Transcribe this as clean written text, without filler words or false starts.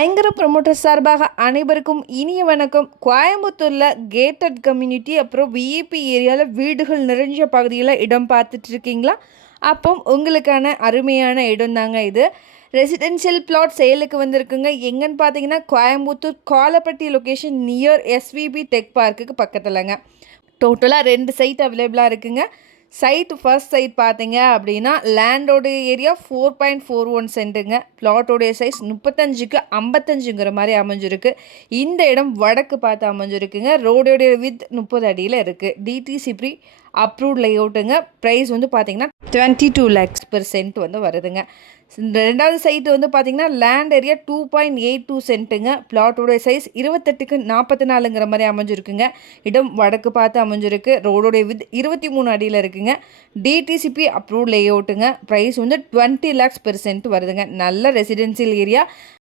ஐங்கர promoter சார்பாக அனைவருக்கும் இனிய வணக்கம். கோயம்புத்தூரில் கேட்டட் கம்யூனிட்டி அப்புறம் விஐபி ஏரியாவில் வீடுகள் நிறைஞ்ச பகுதியில் இடம் பார்த்துட்டு இருக்கீங்களா? அப்போ உங்களுக்கான அருமையான இடம் தாங்க இது. ரெசிடென்ஷியல் பிளாட் சேலுக்கு வந்திருக்குங்க. எங்கன்னு பார்த்தீங்கன்னா Coimbatore Kalapatti location near SVP tech பார்க்குக்கு பக்கத்துலங்க. டோட்டலாக 2 சைட் அவைலபிளாக இருக்குங்க. ஃபர்ஸ்ட் சைட் பார்த்தீங்க அப்படின்னா லேண்டோடைய ஏரியா 4.41 சென்ட்டுங்க. பிளாட்டோடைய சைஸ் 35க்கு 55ங்கிற மாதிரி அமைஞ்சிருக்கு. இந்த இடம் வடக்கு பார்த்து அமைஞ்சிருக்குங்க. ரோடோடைய வித் 30 அடியில் இருக்குது. DTCP approved லேஅவுட்டுங்க. ப்ரைஸ் வந்து பார்த்தீங்கன்னா 22 lakhs per சென்ட் வந்து வருதுங்க. ரெண்டாவது சைட்டு வந்து பார்த்தீங்கன்னா லேண்ட் ஏரியா 2.82 சென்ட்டுங்க. பிளாட்டோடைய சைஸ் 28க்கு 44ங்கிற மாதிரி அமைஞ்சிருக்குங்க. இடம் வடக்கு பார்த்து அமைஞ்சிருக்கு. ரோடோடைய வித் 23 அடியில் இருக்குங்க. DTCP approved லேஅவுட்டுங்க. ப்ரைஸ் வந்து 20 lakhs per சென்ட் வருதுங்க. நல்ல ரெசிடென்சியல் ஏரியா.